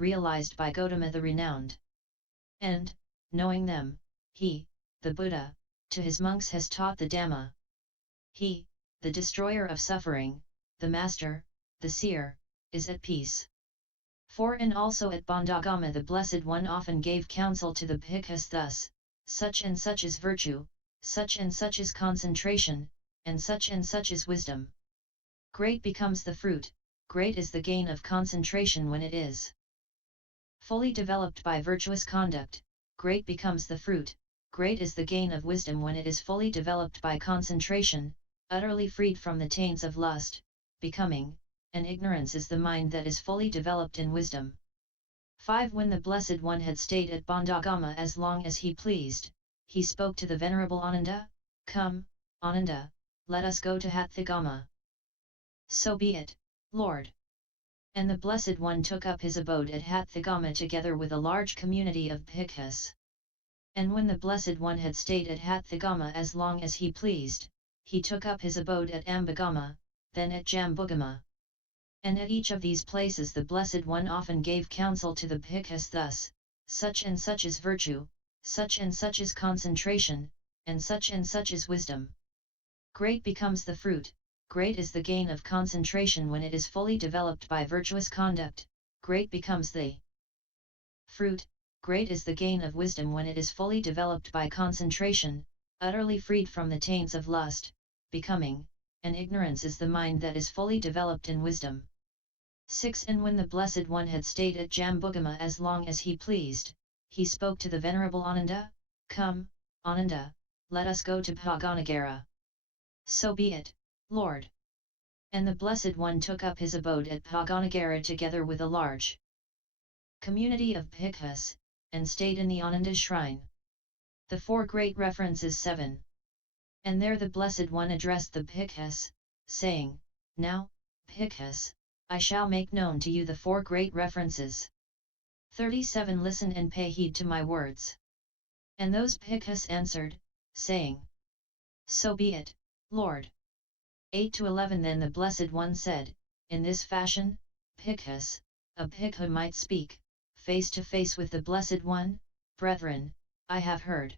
realized by Gautama the renowned. And, knowing them, he, the Buddha, to his monks has taught the Dhamma. He, the destroyer of suffering, the master, the seer, is at peace. 4. And also at Bandagama the Blessed One often gave counsel to the bhikkhus thus, such and such is virtue, such and such is concentration, and such is wisdom. Great becomes the fruit, great is the gain of concentration when it is fully developed by virtuous conduct, great becomes the fruit, great is the gain of wisdom when it is fully developed by concentration, utterly freed from the taints of lust, becoming, and ignorance is the mind that is fully developed in wisdom. 5. When the Blessed One had stayed at Bandagama as long as he pleased, he spoke to the Venerable Ananda, "Come, Ananda, let us go to Hathagama." "So be it, Lord." And the Blessed One took up his abode at Hathagama together with a large community of bhikkhus. And when the Blessed One had stayed at Hathagama as long as he pleased, he took up his abode at Ambagama, then at Jambugama. And at each of these places the Blessed One often gave counsel to the bhikkhus thus, such and such is virtue, such and such is concentration, and such is wisdom. Great becomes the fruit, great is the gain of concentration when it is fully developed by virtuous conduct, great becomes the fruit, great is the gain of wisdom when it is fully developed by concentration, utterly freed from the taints of lust, becoming, and ignorance is the mind that is fully developed in wisdom. 6. And when the Blessed One had stayed at Jambugama as long as he pleased, he spoke to the Venerable Ananda, "Come, Ananda, let us go to Paganagara." "So be it, Lord." And the Blessed One took up his abode at Paganagara together with a large community of bhikkhus, and stayed in the Ananda shrine. The four great references. 7. And there the Blessed One addressed the bhikkhus, saying, "Now, bhikkhus, I shall make known to you the four great references. 37. Listen and pay heed to my words." And those bhikkhus answered, saying, "So be it, Lord." 8 to 11. Then the Blessed One said, "In this fashion, bhikkhus, a bhikkhu might speak, face to face with the Blessed One, brethren, I have heard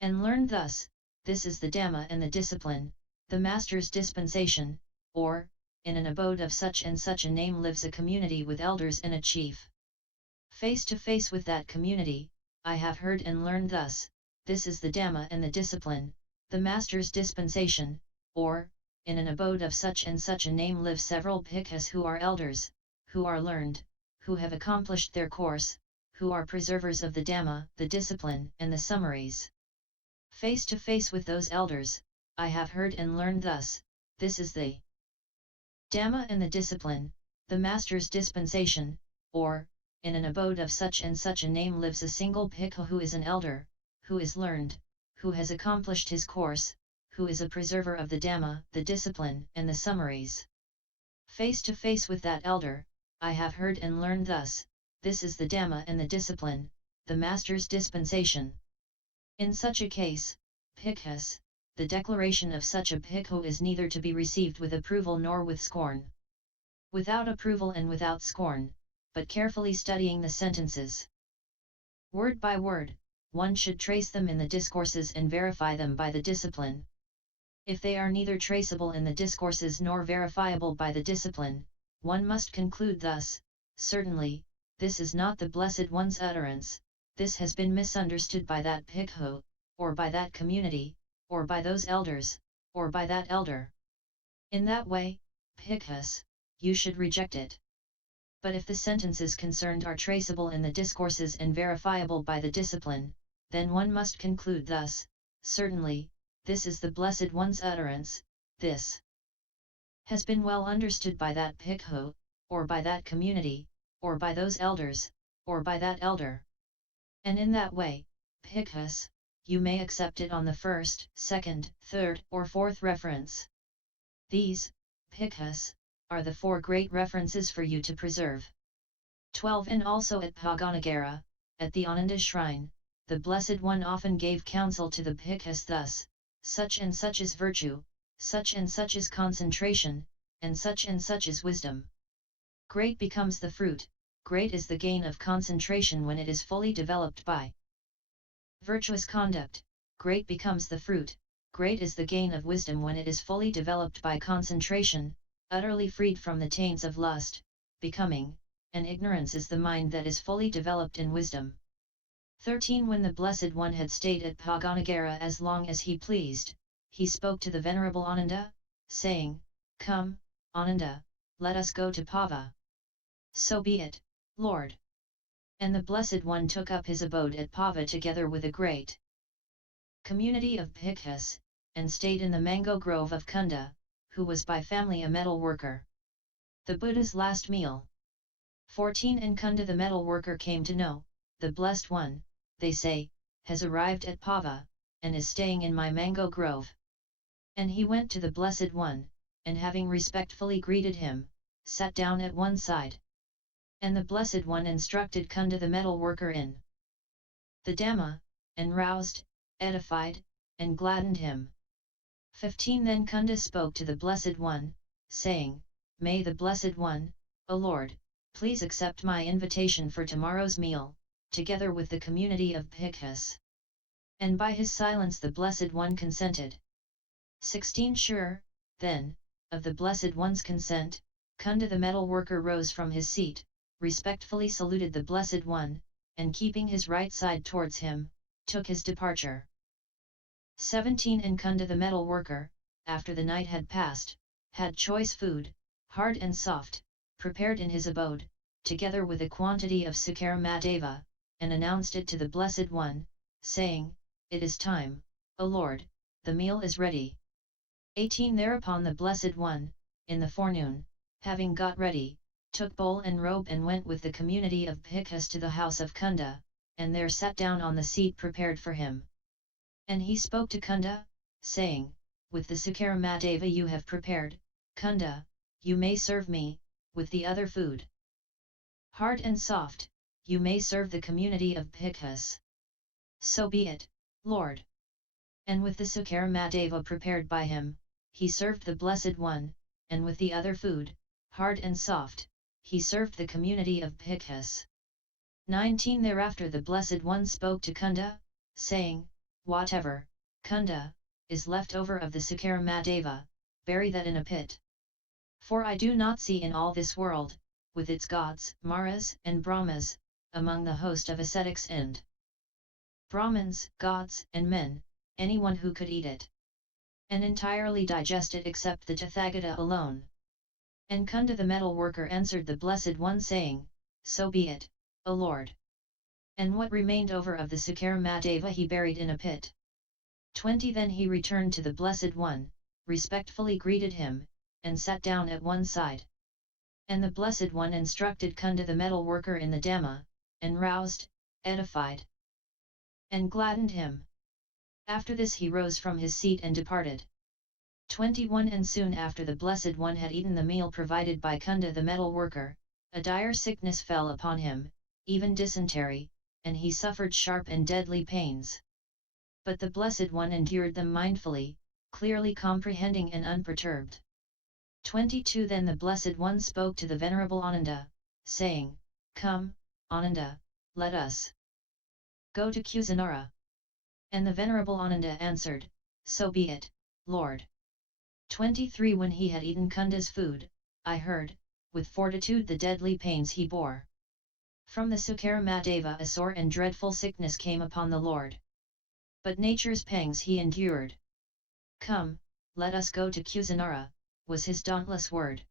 and learned thus, this is the Dhamma and the discipline, the Master's dispensation, or, in an abode of such and such a name lives a community with elders and a chief. Face to face with that community, I have heard and learned thus, this is the Dhamma and the discipline, the Master's dispensation, or, in an abode of such and such a name live several bhikkhus who are elders, who are learned, who have accomplished their course, who are preservers of the Dhamma, the discipline and the summaries. Face to face with those elders, I have heard and learned thus, this is the Dhamma and the discipline, the Master's dispensation, or, in an abode of such and such a name lives a single bhikkhu who is an elder, who is learned, who has accomplished his course, who is a preserver of the Dhamma, the discipline and the summaries. Face to face with that elder, I have heard and learned thus, this is the Dhamma and the discipline, the Master's dispensation. In such a case, bhikkhus, the declaration of such a bhikkhu is neither to be received with approval nor with scorn. Without approval and without scorn, but carefully studying the sentences word by word, one should trace them in the discourses and verify them by the discipline. If they are neither traceable in the discourses nor verifiable by the discipline, one must conclude thus, certainly, this is not the Blessed One's utterance, this has been misunderstood by that bhikkhu, or by that community, or by those elders, or by that elder. In that way, bhikkhus, you should reject it. But if the sentences concerned are traceable in the discourses and verifiable by the discipline, then one must conclude thus, certainly, this is the Blessed One's utterance, this has been well understood by that bhikkhu, or by that community, or by those elders, or by that elder. And in that way, bhikkhus, you may accept it on the first, second, third, or fourth reference. These, bhikkhus, are the four great references for you to preserve. 12. And also at Paganagara, at the Ananda shrine, the Blessed One often gave counsel to the bhikkhus thus, such and such is virtue, such and such is concentration, and such is wisdom. Great becomes the fruit, great is the gain of concentration when it is fully developed by virtuous conduct, great becomes the fruit, great is the gain of wisdom when it is fully developed by concentration, utterly freed from the taints of lust, becoming, and ignorance is the mind that is fully developed in wisdom. 13. When the Blessed One had stayed at Paganagara as long as he pleased, he spoke to the Venerable Ananda, saying, "Come, Ananda, let us go to Pava." "So be it, Lord." And the Blessed One took up his abode at Pava together with a great community of bhikkhus, and stayed in the mango grove of Kunda, who was by family a metal worker. The Buddha's last meal. 14. And Kunda the metal worker came to know, the Blessed One, they say, has arrived at Pava, and is staying in my mango grove. And he went to the Blessed One, and having respectfully greeted him, sat down at one side. And the Blessed One instructed Kunda the metal worker in the Dhamma, and roused, edified, and gladdened him. 15. Then Kunda spoke to the Blessed One, saying, "May the Blessed One, O Lord, please accept my invitation for tomorrow's meal, together with the community of bhikkhus." And by his silence the Blessed One consented. 16. Sure, then, of the Blessed One's consent, Kunda the metal worker rose from his seat, respectfully saluted the Blessed One, and keeping his right side towards him, took his departure. 17. And Kunda the metal worker, after the night had passed, had choice food, hard and soft, prepared in his abode, together with a quantity of Sakaramadeva, and announced it to the Blessed One, saying, "It is time, O Lord, the meal is ready." 18. Thereupon the Blessed One, in the forenoon, having got ready, took bowl and robe and went with the community of bhikkhus to the house of Kunda, and there sat down on the seat prepared for him. And he spoke to Kunda, saying, "With the Sakaramadeva you have prepared, Kunda, you may serve me, with the other food. Hard and soft, you may serve the community of bhikkhus." "So be it, Lord." And with the Sakaramadeva prepared by him, he served the Blessed One, and with the other food, hard and soft, he served the community of bhikkhus. 19. Thereafter the Blessed One spoke to Kunda, saying, "Whatever, Kunda, is left over of the Sakaramadeva, bury that in a pit. For I do not see in all this world, with its gods, Maras and Brahmas, among the host of ascetics and Brahmins, gods, and men, anyone who could eat it and entirely digest it except the Tathagata alone." And Kunda the metal worker answered the Blessed One saying, "So be it, O Lord." And what remained over of the Sakaramadeva he buried in a pit. 20. Then he returned to the Blessed One, respectfully greeted him, and sat down at one side. And the Blessed One instructed Kunda the metal worker in the Dhamma, and roused, edified, and gladdened him. After this he rose from his seat and departed. 21. And soon after the Blessed One had eaten the meal provided by Kunda the metal worker, a dire sickness fell upon him, even dysentery, and he suffered sharp and deadly pains. But the Blessed One endured them mindfully, clearly comprehending and unperturbed. 22. Then the Blessed One spoke to the Venerable Ananda, saying, "Come, Ananda, let us go to Kusinara." And the Venerable Ananda answered, "So be it, Lord." 23. When he had eaten Kunda's food, I heard, with fortitude the deadly pains he bore. From the Sakaramadeva a sore and dreadful sickness came upon the Lord. But nature's pangs he endured. "Come, let us go to Kusinara," was his dauntless word.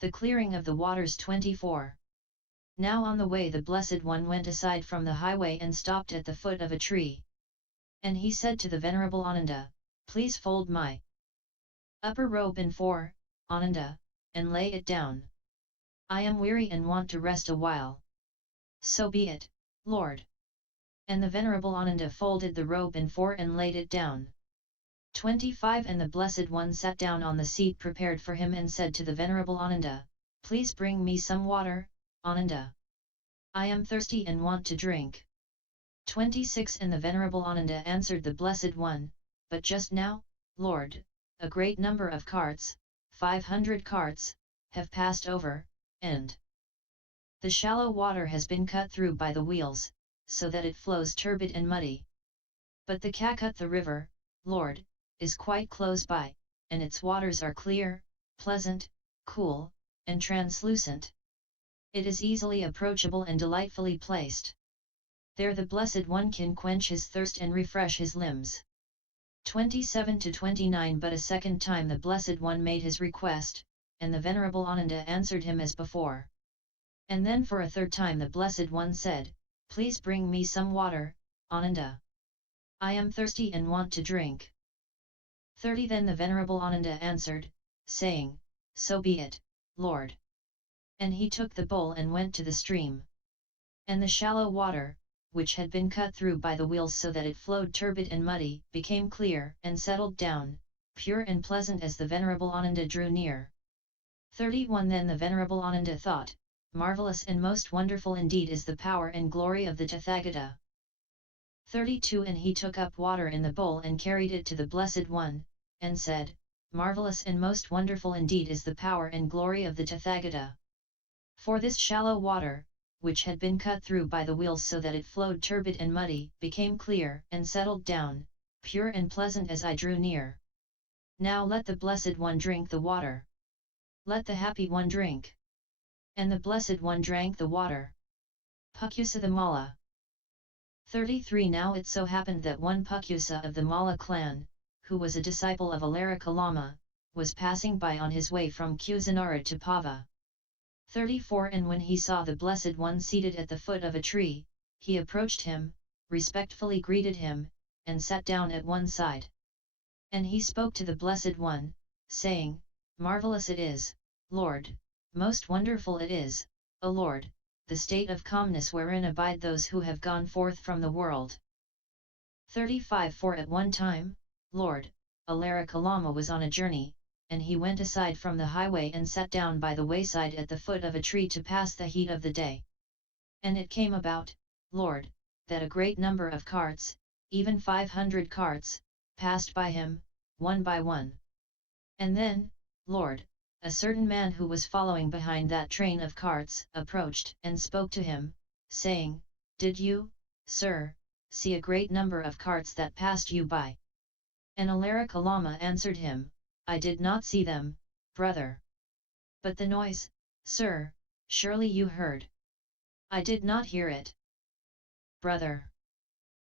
The clearing of the waters. 24. Now on the way the Blessed One went aside from the highway and stopped at the foot of a tree. And he said to the Venerable Ananda, "Please fold my upper robe in four, Ananda, and lay it down. I am weary and want to rest a while." "So be it, Lord." And the Venerable Ananda folded the robe in four and laid it down. 25. And the Blessed One sat down on the seat prepared for him and said to the Venerable Ananda, "Please bring me some water, Ananda. I am thirsty and want to drink." 26. And the Venerable Ananda answered the Blessed One, "But just now, Lord, a great number of carts, 500 carts, have passed over, and The shallow water has been cut through by the wheels, so that it flows turbid and muddy. But the Kakut, the river, Lord, is quite close by, and its waters are clear, pleasant, cool, and translucent. It is easily approachable and delightfully placed. There the Blessed One can quench his thirst and refresh his limbs. 27-29 But a second time the Blessed One made his request, and the Venerable Ananda answered him as before. And then for a third time the Blessed One said, Please bring me some water, Ananda. I am thirsty and want to drink. 30 Then the Venerable Ananda answered, saying, So be it, Lord. And he took the bowl and went to the stream. And the shallow water, which had been cut through by the wheels so that it flowed turbid and muddy, became clear and settled down, pure and pleasant as the Venerable Ananda drew near. 31 Then the Venerable Ananda thought, Marvelous and most wonderful indeed is the power and glory of the Tathagata. 32 And he took up water in the bowl and carried it to the Blessed One, and said, Marvelous and most wonderful indeed is the power and glory of the Tathagata. For this shallow water, which had been cut through by the wheels so that it flowed turbid and muddy, became clear and settled down, pure and pleasant as I drew near. Now let the Blessed One drink the water. Let the Happy One drink. And the Blessed One drank the water. Pukyusa the Malla. 33 Now it so happened that one Pukyusa of the Malla clan, who was a disciple of Alarika Lama, was passing by on his way from Kusinara to Pava. 34 And when he saw the Blessed One seated at the foot of a tree, he approached him, respectfully greeted him, and sat down at one side. And he spoke to the Blessed One, saying, Marvelous it is, Lord, most wonderful it is, O Lord, the state of calmness wherein abide those who have gone forth from the world. 35 For at one time, Lord, Alarika Lama was on a journey, and he went aside from the highway and sat down by the wayside at the foot of a tree to pass the heat of the day. And it came about, Lord, that a great number of carts, even 500 carts, passed by him, one by one. And then, Lord, a certain man who was following behind that train of carts approached and spoke to him, saying, Did you, sir, see a great number of carts that passed you by? And Alarika Lama answered him, I did not see them, brother. But the noise, sir, surely you heard. I did not hear it, brother.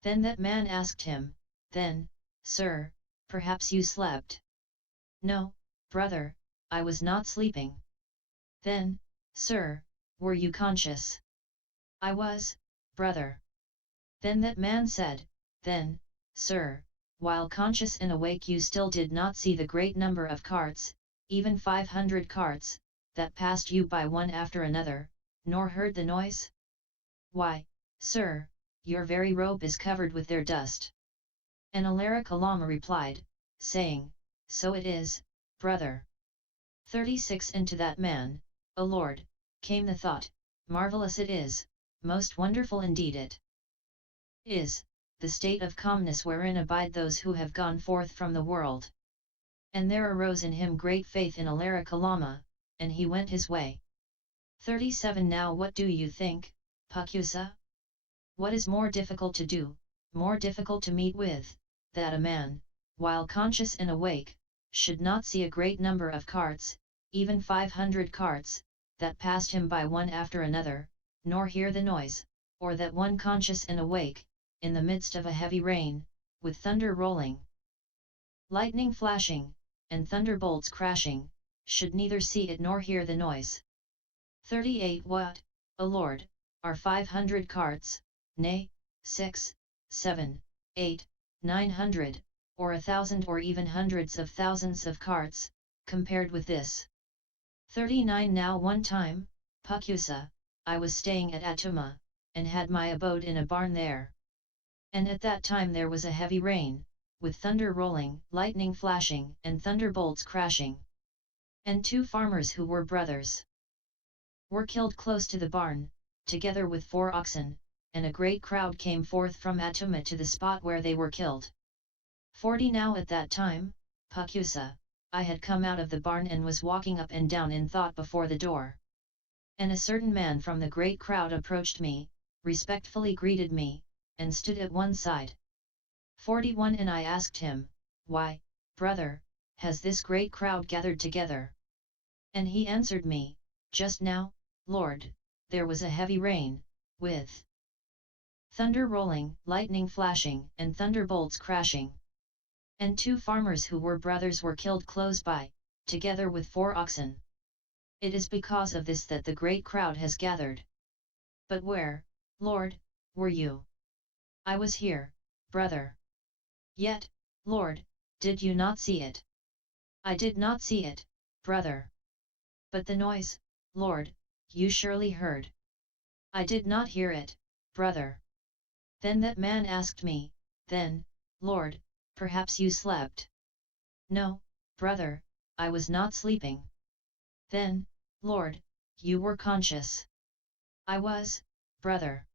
Then that man asked him, Then, sir, perhaps you slept? No, brother, I was not sleeping. Then, sir, were you conscious? I was, brother. Then that man said, Then, sir, while conscious and awake you still did not see the great number of carts, even 500 carts, that passed you by one after another, nor heard the noise? Why, sir, your very robe is covered with their dust. And Alarika Lama replied, saying, So it is, brother. 36 And to that man, O Lord, came the thought, Marvelous it is, most wonderful indeed it is, the state of calmness wherein abide those who have gone forth from the world. And there arose in him great faith in Alarika Lama, and he went his way. 37 Now what do you think, Pukyusa? What is more difficult to do, more difficult to meet with, that a man, while conscious and awake, should not see a great number of carts, even 500 carts, that passed him by one after another, nor hear the noise, or that one conscious and awake, in the midst of a heavy rain, with thunder rolling, lightning flashing, and thunderbolts crashing, should neither see it nor hear the noise. 38 What, O Lord, are 500 carts, nay, 6, 7, 8, 900, or 1,000 or even hundreds of thousands of carts, compared with this? 39 Now one time, Pukyusa, I was staying at Atuma, and had my abode in a barn there. And at that time there was a heavy rain, with thunder rolling, lightning flashing, and thunderbolts crashing. And 2 farmers who were brothers were killed close to the barn, together with 4 oxen, and a great crowd came forth from Atuma to the spot where they were killed. 40 Now at that time, Pukyusa, I had come out of the barn and was walking up and down in thought before the door. And a certain man from the great crowd approached me, respectfully greeted me, and stood at one side. 41 And I asked him, Why, brother, has this great crowd gathered together? And he answered me, Just now, Lord, there was a heavy rain, with thunder rolling, lightning flashing, and thunderbolts crashing. And 2 farmers who were brothers were killed close by, together with 4 oxen. It is because of this that the great crowd has gathered. But where, Lord, were you? I was here, brother. Yet, Lord, did you not see it? I did not see it, brother. But the noise, Lord, you surely heard. I did not hear it, brother. Then that man asked me, Then, Lord, perhaps you slept? No, brother, I was not sleeping. Then, Lord, you were conscious? I was, brother.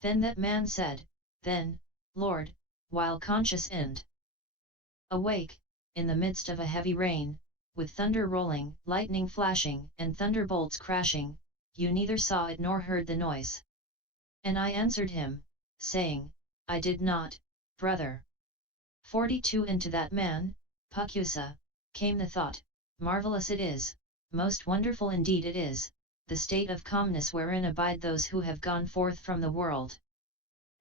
Then that man said, Then, Lord, while conscious and awake, in the midst of a heavy rain, with thunder rolling, lightning flashing, and thunderbolts crashing, you neither saw it nor heard the noise. And I answered him, saying, I did not, brother. 42 And to that man, Pucusa, came the thought, Marvelous it is, most wonderful indeed it is, the state of calmness wherein abide those who have gone forth from the world.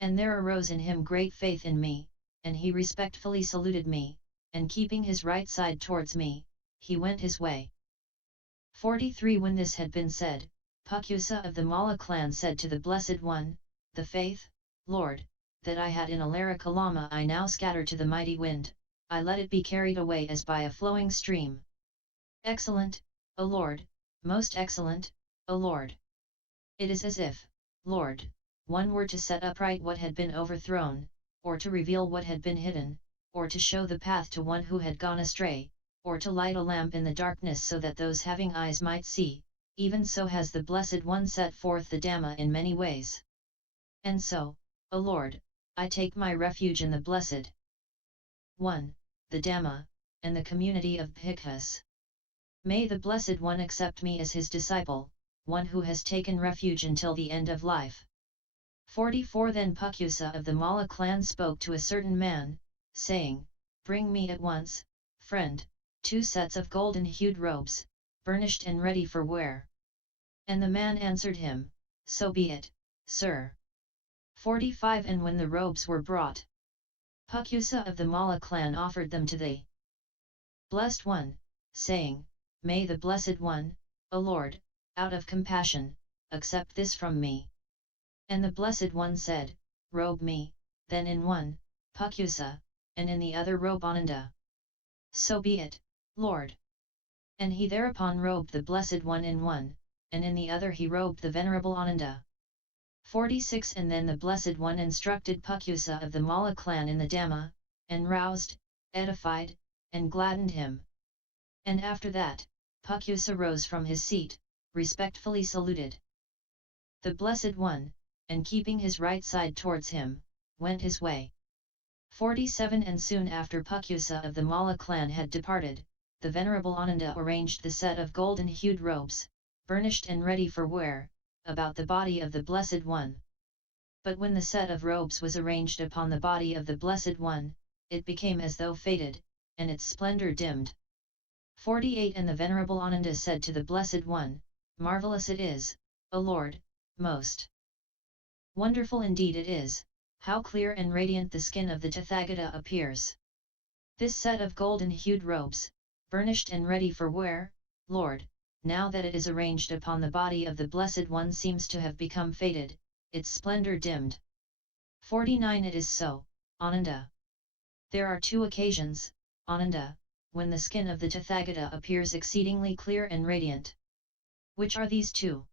And there arose in him great faith in me, and he respectfully saluted me, and keeping his right side towards me, he went his way. 43 When this had been said, Pucusa of the Malla clan said to the Blessed One, The faith, Lord, that I had in Alarikalama I now scatter to the mighty wind, I let it be carried away as by a flowing stream. Excellent, O Lord, most excellent, O Lord. It is as if, Lord, one were to set upright what had been overthrown, or to reveal what had been hidden, or to show the path to one who had gone astray, or to light a lamp in the darkness so that those having eyes might see, even so has the Blessed One set forth the Dhamma in many ways. And so, O Lord, I take my refuge in the Blessed 1, the Dhamma, and the community of Bhikkhus. May the Blessed One accept me as his disciple, one who has taken refuge until the end of life. 44 Then Pucusa of the Malla clan spoke to a certain man, saying, Bring me at once, friend, 2 sets of golden-hued robes, burnished and ready for wear. And the man answered him, So be it, sir. 45 And when the robes were brought, Pucusa of the Malla clan offered them to the Blessed One, saying, May the Blessed One, O Lord, out of compassion, accept this from me. And the Blessed One said, Robe me, then in one, Pucusa, and in the other robe Ananda. So be it, Lord. And he thereupon robed the Blessed One in one, and in the other he robed the Venerable Ananda. 46 And then the Blessed One instructed Pucusa of the Malla clan in the Dhamma, and roused, edified, and gladdened him. And after that, Pucusa rose from his seat, respectfully saluted the Blessed One, and keeping his right side towards him, went his way. 47 And soon after Pucusa of the Malla clan had departed, the Venerable Ananda arranged the set of golden-hued robes, burnished and ready for wear, about the body of the Blessed One. But when the set of robes was arranged upon the body of the Blessed One, it became as though faded, and its splendor dimmed. 48 And the Venerable Ananda said to the Blessed One, Marvelous it is, O Lord, most wonderful indeed it is, how clear and radiant the skin of the Tathagata appears. This set of golden-hued robes, burnished and ready for wear, Lord, now that it is arranged upon the body of the Blessed One seems to have become faded, its splendor dimmed. 49 It is so, Ananda. There are 2 occasions, Ananda, when the skin of the Tathagata appears exceedingly clear and radiant. Which are these 2?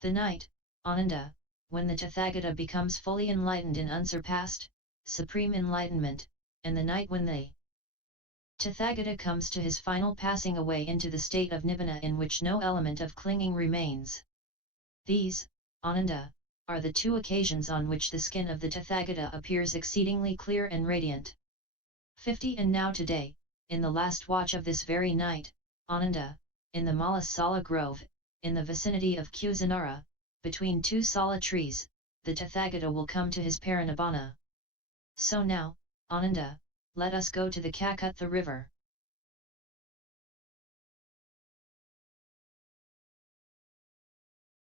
The night, Ananda, when the Tathagata becomes fully enlightened in unsurpassed, supreme enlightenment, and the night when the Tathagata comes to his final passing away into the state of Nibbana in which no element of clinging remains. These, Ananda, are the 2 occasions on which the skin of the Tathagata appears exceedingly clear and radiant. 50 And now today, in the last watch of this very night, Ananda, in the Malasala Grove, in the vicinity of Kusinara, between two sala trees, the Tathagata will come to his Parinibbana. So now, Ananda, let us go to the Kakutha river.